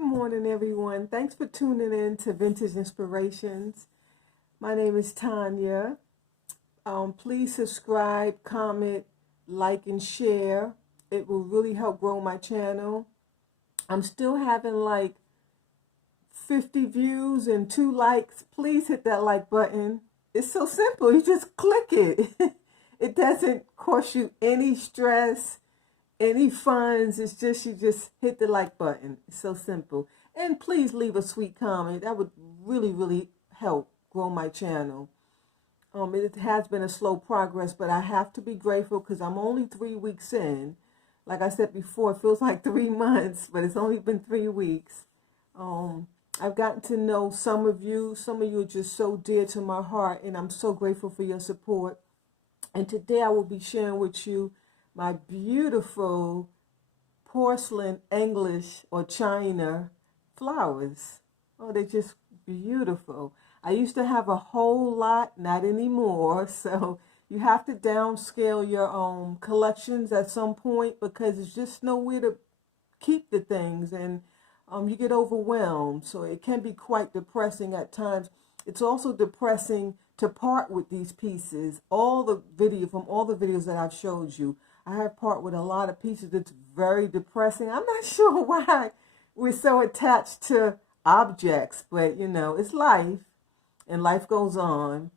Good morning, everyone. Thanks for tuning in to Vintage Inspirations. My name is Tanya. Please subscribe, comment, like, and share. It will really help grow my channel. I'm still having like 50 views and 2 likes. Please hit that like button. It's so simple. You just click it. It doesn't cost you any stress, any funds. It's just you just hit the like button. It's so simple. And please leave a sweet comment. That would really help grow my channel. It has been a slow progress, but I have to be grateful because I'm only 3 weeks in. Like I said before, it feels like 3 months, but it's only been 3 weeks. I've gotten to know some of you. Some of you are just so dear to my heart, and I'm so grateful for your support. And today I will be sharing with you my beautiful porcelain English or China flowers. Oh, they're just beautiful. I used to have a whole lot, not anymore. So you have to downscale your collections at some point because there's just nowhere to keep the things, and you get overwhelmed. So it can be quite depressing at times. It's also depressing to part with these pieces. From all the videos that I've showed you, I have part with a lot of pieces. That's very depressing. I'm not sure why we're so attached to objects, but you know, it's life, and life goes on.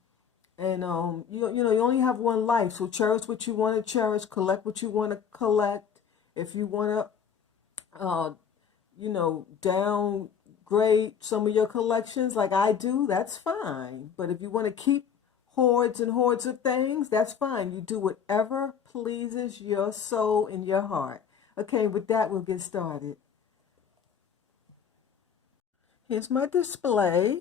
And you only have one life, so cherish what you want to cherish, collect what you want to collect. If you want to, downgrade some of your collections like I do, that's fine. But if you want to keep hordes and hordes of things, that's fine. You do whatever pleases your soul and your heart. Okay, with that, we'll get started. Here's my display.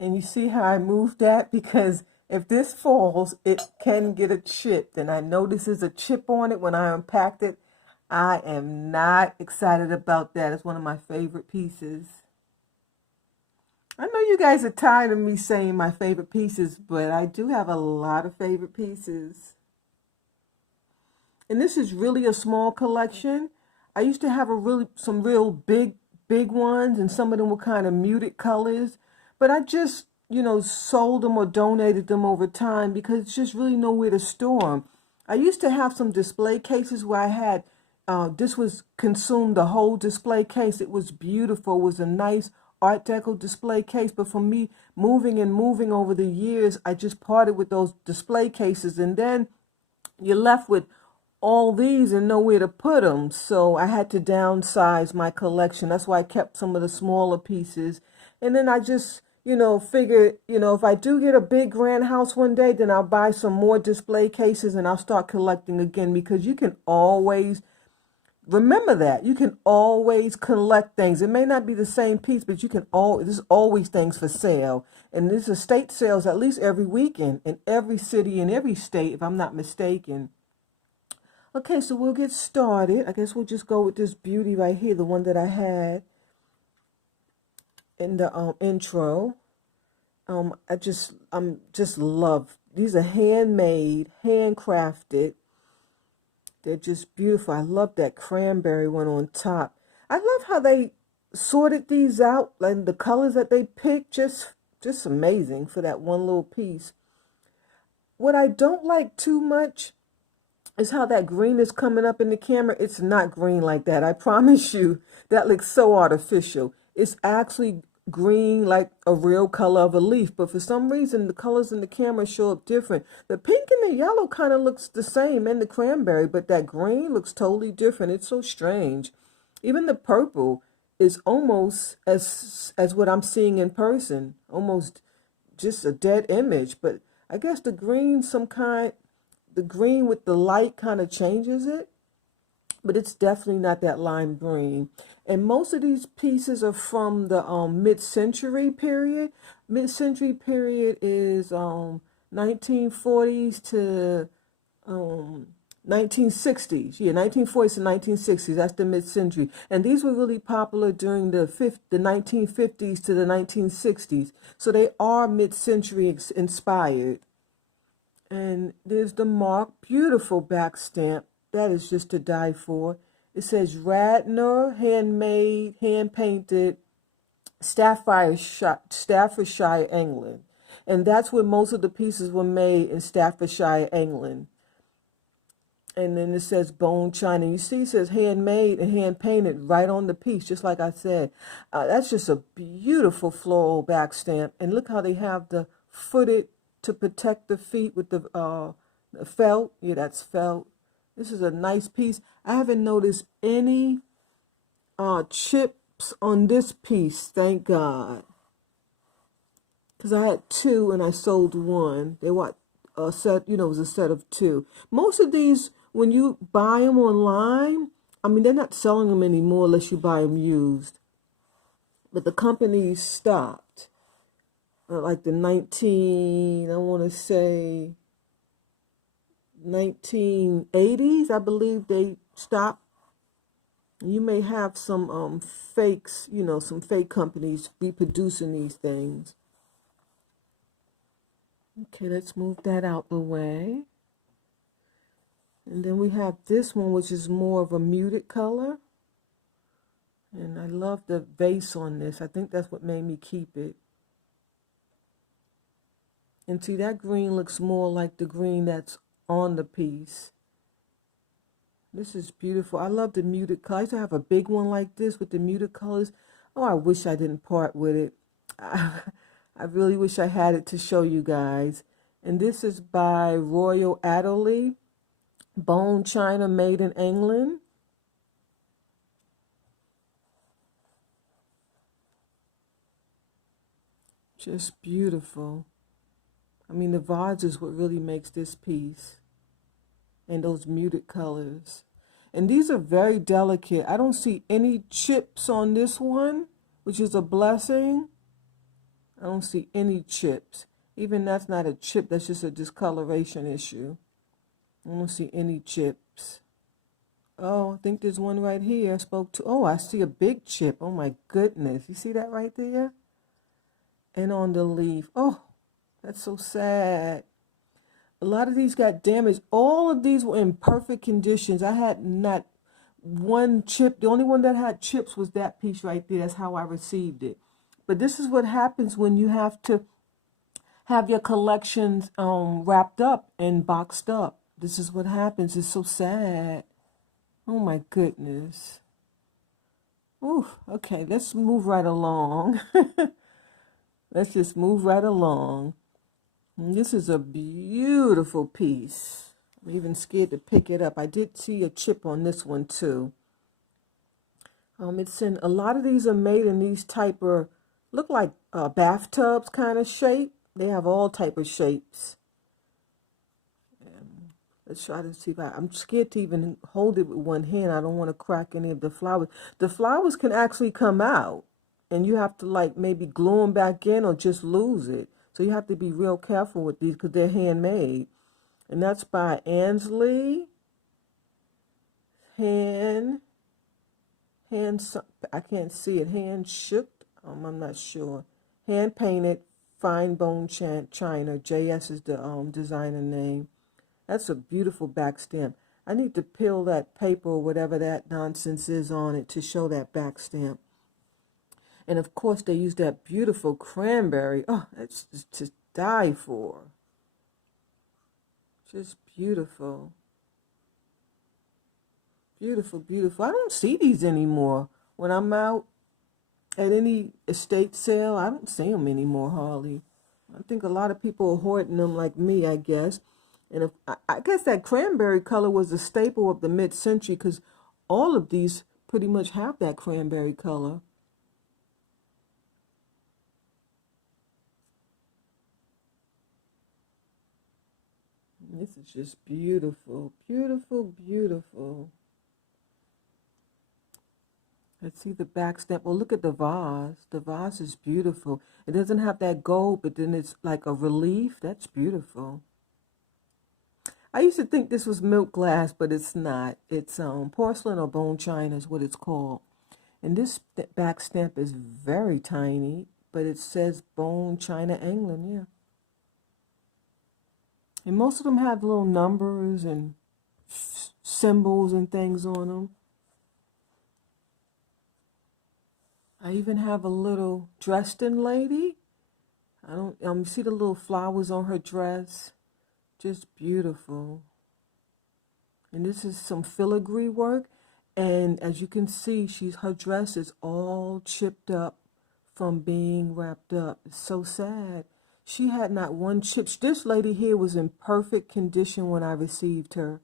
And you see how I moved that? Because if this falls, it can get a chip. And I know this is a chip on it when I unpacked it. I am not excited about that. It's one of my favorite pieces. I know you guys are tired of me saying my favorite pieces, but I do have a lot of favorite pieces. And this is really a small collection. I used to have some real big ones, and some of them were kind of muted colors. But I just, sold them or donated them over time because it's just really nowhere to store them. I used to have some display cases where I had, this was consumed the whole display case. It was beautiful. It was a nice Art Deco display case. But for me, moving over the years, I just parted with those display cases. And then you're left with all these and nowhere to put them. So I had to downsize my collection. That's why I kept some of the smaller pieces. And then I just, figured, if I do get a big grand house one day, then I'll buy some more display cases and I'll start collecting again, because you can always, remember that, you can always collect things. It may not be the same piece, but there's always things for sale. And there's estate sales at least every weekend in every city and every state, if I'm not mistaken. Okay, so we'll get started. I guess we'll just go with this beauty right here, the one that I had in the intro. I just love, these are handmade, handcrafted. They're just beautiful. I love that cranberry one on top. I love how they sorted these out, like the colors that they picked, just amazing for that one little piece. What I don't like too much is how that green is coming up in the camera. It's not green like that. I promise you, that looks so artificial. It's actually green like a real color of a leaf, but for some reason the colors in the camera show up different. The pink and the yellow kind of looks the same, and the cranberry, but that green looks totally different. It's so strange. Even the purple is almost as what I'm seeing in person, almost just a dead image. But I guess the green, the green with the light kind of changes it, but it's definitely not that lime green. And most of these pieces are from the mid-century period. Mid-century period is 1940s to 1960s. Yeah, 1940s to 1960s. That's the mid-century. And these were really popular during the 1950s to the 1960s. So they are mid-century inspired. And there's the mark, beautiful back stamp. That is just to die for. It says Radnor, handmade, hand painted, Staffordshire, England. And that's where most of the pieces were made, in Staffordshire, England. And then it says bone china. You see, it says handmade and hand painted right on the piece, just like I said. That's just a beautiful floral back stamp. And look how they have the footed to protect the feet with the felt. Yeah, that's felt. This is a nice piece. I haven't noticed any chips on this piece, thank God. Because I had two and I sold one. They were a set, it was a set of two. Most of these, when you buy them online, I mean, they're not selling them anymore unless you buy them used. But the companies stopped. Like the 1980s, I believe they stopped. You may have some fakes, some fake companies reproducing these things. Okay, let's move that out the way. And then we have this one, which is more of a muted color. And I love the vase on this. I think that's what made me keep it. And see, that green looks more like the green that's on the piece. This is beautiful. I love the muted color. I used to have a big one like this with the muted colors. Oh, I wish I didn't part with it. I really wish I had it to show you guys. And this is by Royal Adderley. Bone china made in England. Just beautiful. I mean, the vase is what really makes this piece. And those muted colors. And these are very delicate. I don't see any chips on this one, which is a blessing. I don't see any chips. Even that's not a chip, that's just a discoloration issue. I don't see any chips. Oh, I think there's one right here I spoke to. Oh, I see a big chip. Oh my goodness. You see that right there? And on the leaf. Oh, that's so sad. A lot of these got damaged. All of these were in perfect conditions. I had not one chip. The only one that had chips was that piece right there. That's how I received it. But this is what happens when you have to have your collections wrapped up and boxed up. This is what happens. It's so sad. Oh my goodness. Ooh, okay, let's move right along. Let's just move right along. And this is a beautiful piece. I'm even scared to pick it up. I did see a chip on this one too. It's in, a lot of these are made in these type of, look like bathtubs kind of shape. They have all type of shapes. Let's try to see if I'm scared to even hold it with one hand. I don't want to crack any of the flowers. The flowers can actually come out, and you have to like maybe glue them back in or just lose it. So you have to be real careful with these because they're handmade. And that's by Ansley. I can't see it. Hand shook. I'm not sure. Hand painted, fine bone china. JS is the designer name. That's a beautiful back stamp. I need to peel that paper or whatever that nonsense is on it to show that back stamp. And of course they use that beautiful cranberry. Oh, that's just to die for. Just beautiful. Beautiful, beautiful. I don't see these anymore. When I'm out at any estate sale, I don't see them anymore, hardly. I think a lot of people are hoarding them like me, I guess. And I guess that cranberry color was a staple of the mid-century because all of these pretty much have that cranberry color. This is just beautiful, beautiful, beautiful. Let's see the back stamp. Well, look at the vase. The vase is beautiful. It doesn't have that gold, but then it's like a relief. That's beautiful. I used to think this was milk glass, but it's not. It's porcelain or bone china is what it's called. And this back stamp is very tiny, but it says bone china England, yeah. And most of them have little numbers and symbols and things on them. I even have a little Dresden lady. I don't see the little flowers on her dress. Just beautiful. And this is some filigree work. And as you can see, her dress is all chipped up from being wrapped up. It's so sad. She had not one chip. This lady here was in perfect condition when I received her.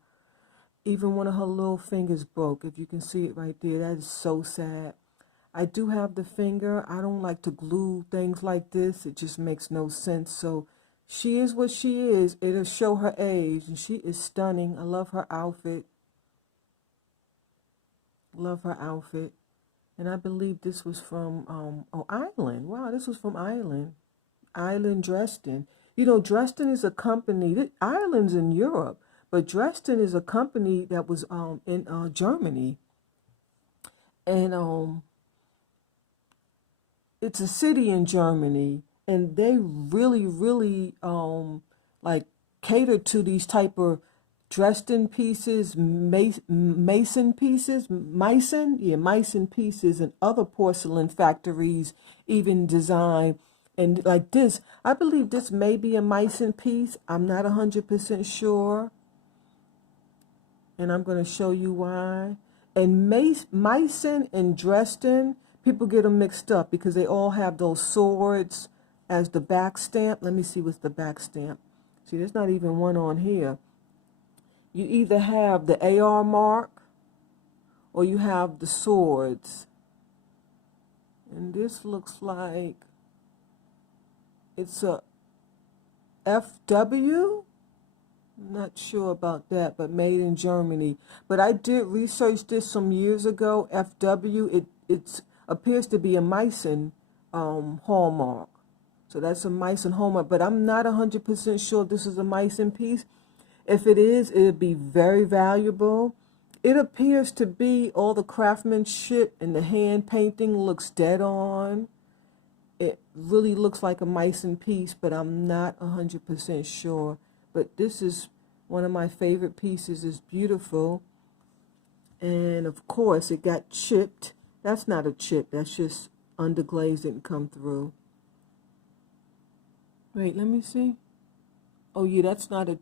Even one of her little fingers broke. If you can see it right there, that is so sad. I do have the finger. I don't like to glue things like this. It just makes no sense. So she is what she is. It'll show her age. And she is stunning. I love her outfit. Love her outfit. And I believe this was from, Ireland. Wow, this was from Ireland. Ireland, Dresden. You know, Dresden is a company. Ireland's in Europe. But Dresden is a company that was in Germany. And it's a city in Germany, and they really like cater to these type of Dresden pieces, Meissen pieces, Meissen pieces, and other porcelain factories even design. And like this, I believe this may be a Meissen piece. I'm not 100% sure, and I'm going to show you why. And Meissen and Dresden, people get them mixed up because they all have those swords as the back stamp. Let me see what's the back stamp. See, there's not even one on here. You either have the AR mark or you have the swords. And this looks like it's a FW. I'm not sure about that, but made in Germany. But I did research this some years ago. FW, it appears to be a Meissen hallmark. So that's a Meissen hallmark, but I'm not 100% sure this is a Meissen piece. If it is, it'd be very valuable. It appears to be all the craftsmanship and the hand painting looks dead on. It really looks like a Meissen piece, but I'm not 100% sure. But this is one of my favorite pieces. It's beautiful. And of course, it got chipped. That's not a chip. That's just underglazed and come through. Wait, let me see. Oh, yeah, that's not a...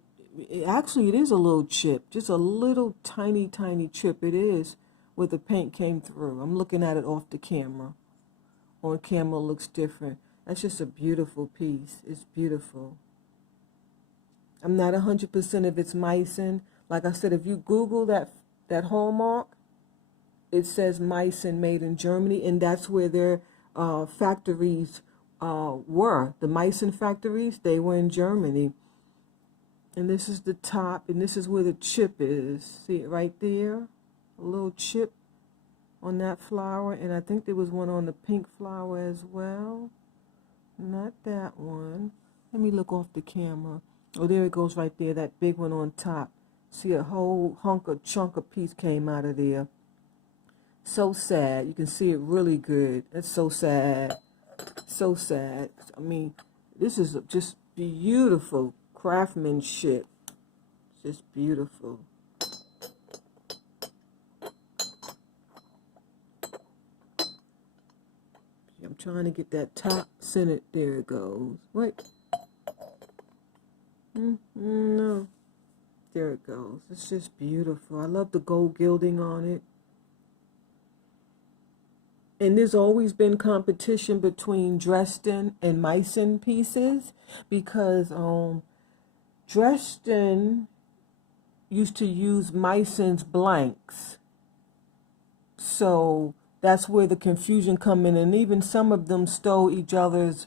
Actually, it is a little chip. Just a little tiny chip. It is where the paint came through. I'm looking at it off the camera. On camera, it looks different. That's just a beautiful piece. It's beautiful. I'm not 100% if it's Meissen. Like I said, if you Google that hallmark, it says Meissen made in Germany, and that's where their factories were. The Meissen factories, they were in Germany. And this is the top, and this is where the chip is. See it right there? A little chip on that flower, and I think there was one on the pink flower as well. Not that one. Let me look off the camera. Oh, there it goes right there, that big one on top. See, a whole chunk of piece came out of there. So sad. You can see it really good. That's so sad. So sad. I mean, this is just beautiful craftsmanship. It's just beautiful. I'm trying to get that top centered. There it goes. Wait. No. There it goes. It's just beautiful. I love the gold gilding on it. And there's always been competition between Dresden and Meissen pieces because Dresden used to use Meissen's blanks. So that's where the confusion come in. And even some of them stole each other's,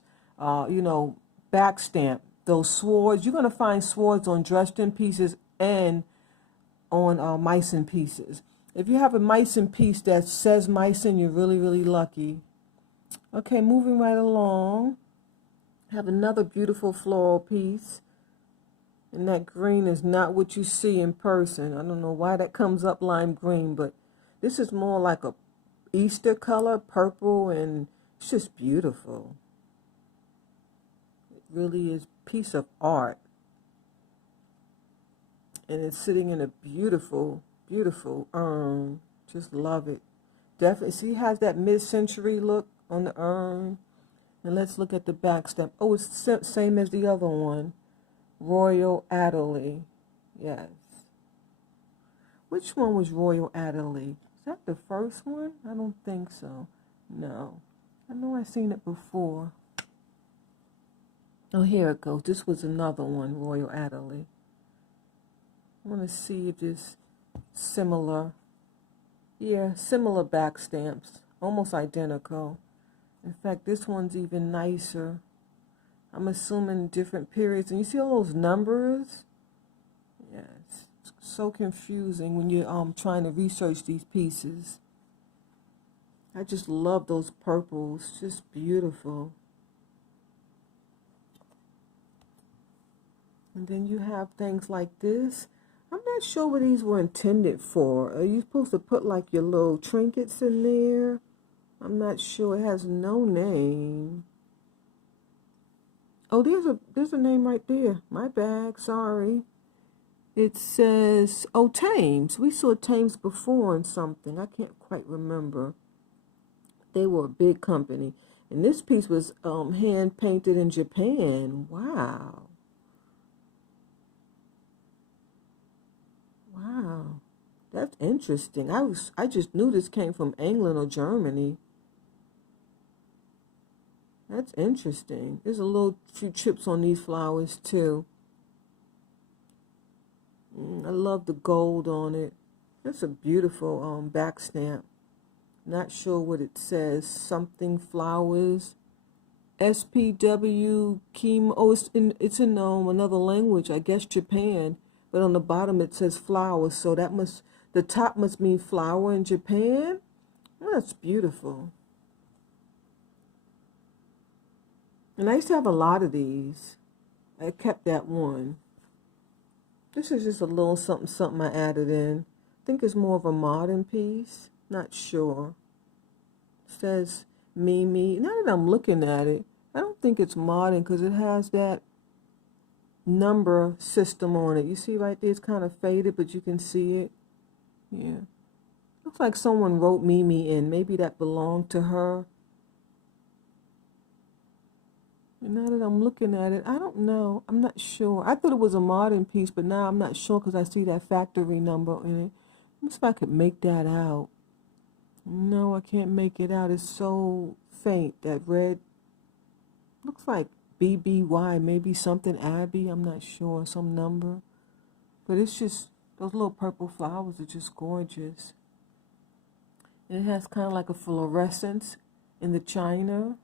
back stamp. Those swords, you're going to find swords on Dresden pieces and on Meissen pieces. If you have a Meissen piece that says Meissen, you're really lucky. Okay, moving right along. I have another beautiful floral piece. And that green is not what you see in person. I don't know why that comes up lime green, but this is more like a Easter color, purple, and it's just beautiful. It really is a piece of art. And it's sitting in a beautiful, beautiful urn. Just love it. Definitely. See, it has that mid-century look on the urn. And let's look at the back step. Oh, it's the same as the other one. Royal Adderley. Yes. Which one was Royal Adderley? Is that the first one? I don't think so. No. I know I've seen it before. Oh, here it goes. This was another one, Royal Adderley. I want to see if it's similar. Yeah, similar back stamps. Almost identical. In fact, this one's even nicer. I'm assuming different periods. And you see all those numbers? Yes. It's so confusing when you're trying to research these pieces. I just love those purples. Just beautiful. And then you have things like this. I'm not sure what these were intended for. Are you supposed to put like your little trinkets in there? I'm not sure. It has no name. Oh, there's a name right there. My bad. Sorry. It says, oh, Thames. We saw Thames before in something. I can't quite remember. They were a big company. And this piece was hand painted in Japan. Wow. Wow. That's interesting. I just knew this came from England or Germany. That's interesting. There's a little few chips on these flowers too. I love the gold on it. That's a beautiful back stamp. Not sure what it says. Something flowers. SPW Chemo. Oh, it's in another language. I guess Japan. But on the bottom it says flowers. So the top must mean flower in Japan. Oh, that's beautiful. And I used to have a lot of these. I kept that one. This is just a little something I added in. I think it's more of a modern piece. Not sure. It says Mimi. Now that I'm looking at it, I don't think it's modern because it has that number system on it. You see right there, it's kind of faded, but you can see it. Yeah. Looks like someone wrote Mimi in. Maybe that belonged to her. And now that I'm looking at it, I don't know. I'm not sure. I thought it was a modern piece, but now I'm not sure because I see that factory number in it. Let's see if I could make that out. No, I can't make it out. It's so faint. That red looks like BBY, maybe something Abbey. I'm not sure. Some number. But it's just, those little purple flowers are just gorgeous. And it has kind of like a fluorescence in the china.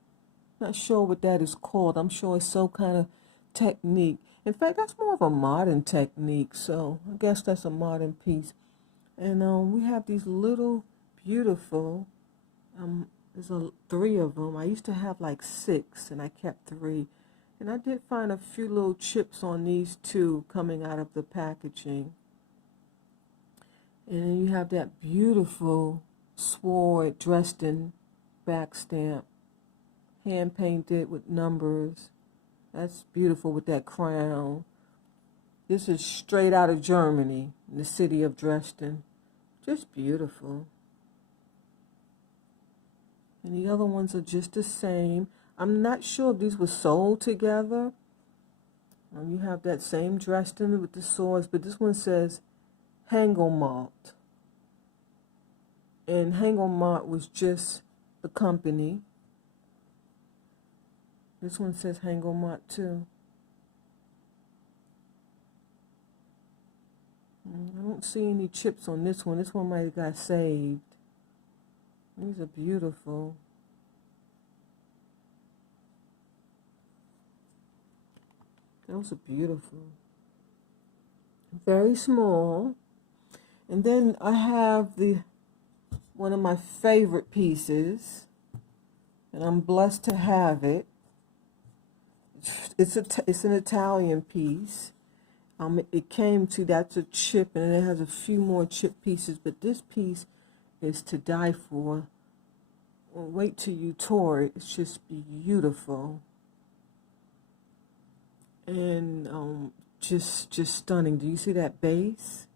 Not sure what that is called. I'm sure it's some kind of technique. In fact, that's more of a modern technique. So I guess that's a modern piece. And we have these little beautiful, there's 3 of them. I used to have like 6 and I kept 3. And I did find a few little chips on these 2 coming out of the packaging. And then you have that beautiful sword dressed in back stamp. Hand painted with numbers. That's beautiful with that crown. This is straight out of Germany, in the city of Dresden. Just beautiful. And the other ones are just the same. I'm not sure if these were sold together. You have that same Dresden with the swords, but this one says Hangelmalt. And Hangelmalt was just the company. This one says Hangelmalt too. I don't see any chips on this one. This one might have got saved. These are beautiful. Those are beautiful. Very small. And then I have one of my favorite pieces. And I'm blessed to have it. It's an Italian piece. It came to, that's a chip, and it has a few more chip pieces, but this piece is to die for. Well, wait till you tour it. It's just beautiful. And just stunning. Do you see that base?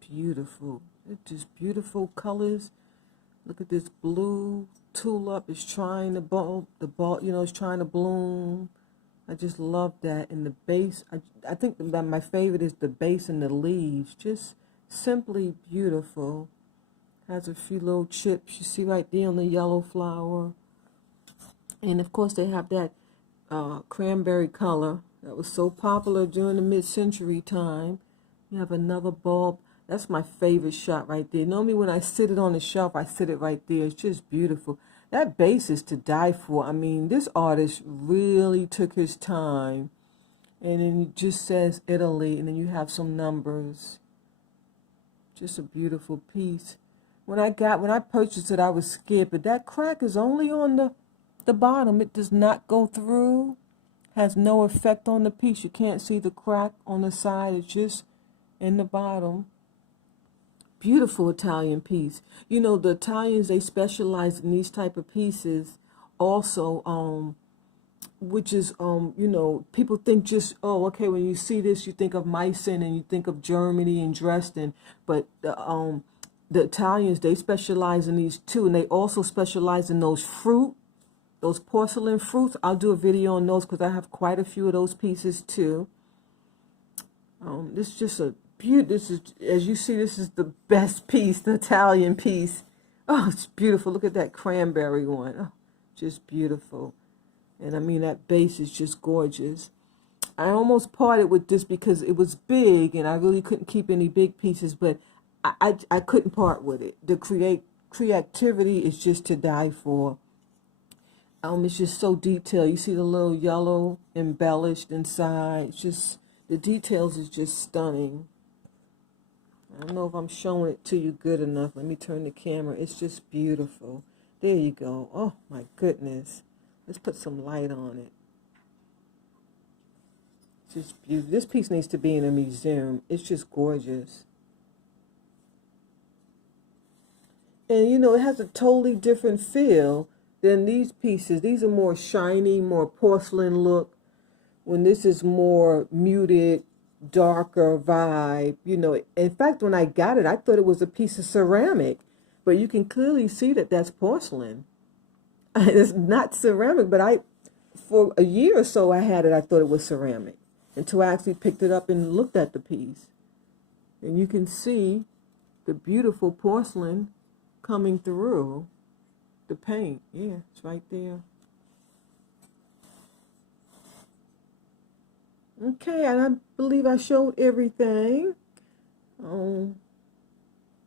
Beautiful. It's just beautiful colors. Look at this blue tulip. It's trying to bulb. The bulb, you know, it's trying to bloom. I just love that. And the base, I think that my favorite is the base and the leaves. Just simply beautiful. Has a few little chips. You see right there on the yellow flower. And of course they have that cranberry color that was so popular during the mid-century time. You have another bulb. That's my favorite shot right there. Normally when I sit it on the shelf, I sit it right there. It's just beautiful. That base is to die for. I mean, this artist really took his time. And then it just says Italy, and then you have some numbers. Just a beautiful piece. When I purchased it, I was scared, but that crack is only on the bottom. It does not go through. Has no effect on the piece. You can't see the crack on the side. It's just in the bottom. Beautiful Italian piece. You know, the Italians, they specialize in these type of pieces also, which is, you know, people think just, oh, okay, when you see this, you think of Meissen and you think of Germany and Dresden, but the Italians, they specialize in these too, and they also specialize in those porcelain fruits. I'll do a video on those because I have quite a few of those pieces too. This is just a this is, as you see, this is the best piece, the Italian piece. Oh, it's beautiful. Look at that cranberry one. Oh, just beautiful. And I mean, that base is just gorgeous. I almost parted with this because it was big and I really couldn't keep any big pieces, but I couldn't part with it. The creativity is just to die for. It's just so detailed. You see the little yellow embellished inside. It's just, the details is just stunning. I don't know if I'm showing it to you good enough. Let me turn the camera. It's just beautiful. There you go. Oh my goodness. Let's put some light on it. It's just beautiful. This piece needs to be in a museum. It's just gorgeous. And you know, it has a totally different feel than these pieces. These are more shiny, more porcelain look. When this is more muted, darker vibe, you know. In fact, when I got it, I thought it was a piece of ceramic, but you can clearly see that that's porcelain. It's not ceramic, but for a year or so I had it, I thought it was ceramic until I actually picked it up and looked at the piece. And you can see the beautiful porcelain coming through the paint. Yeah, it's right there. Okay, and I believe I showed everything. You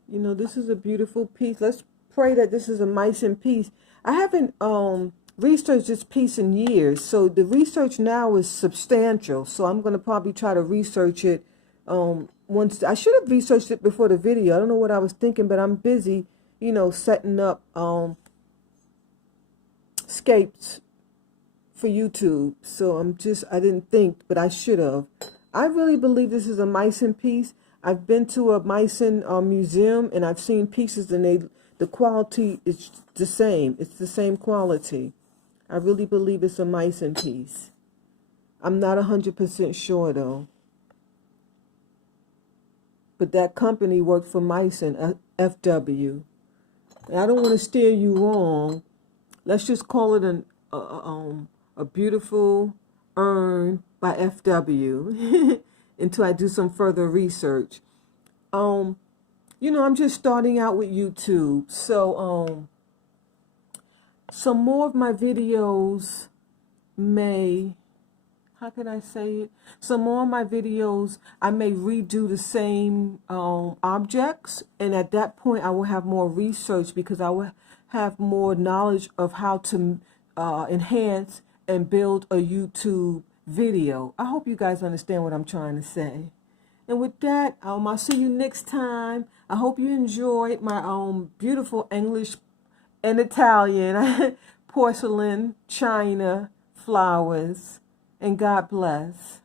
know, this is a beautiful piece. Let's pray that this is a Meissen piece. I haven't researched this piece in years, so the research now is substantial. So I'm going to probably try to research it. Once I should have researched it before the video. I don't know what I was thinking, but I'm busy, you know, setting up scapes for YouTube, so I didn't think, but I should have. I really believe this is a Meissen piece. I've been to a Meissen museum and I've seen pieces and the quality is the same. It's the same quality. I really believe it's a Meissen piece. I'm not 100% sure though. But that company worked for Meissen, FW. And I don't want to steer you wrong. Let's just call it a beautiful urn by FW until I do some further research. You know, I'm just starting out with YouTube, so some more of my videos how can I say it? Some more of my videos, I may redo the same objects, and at that point I will have more research because I will have more knowledge of how to enhance and build a YouTube video. I hope you guys understand what I'm trying to say. And with that, I'll see you next time. I hope you enjoyed my beautiful English and Italian porcelain, china, flowers, and God bless.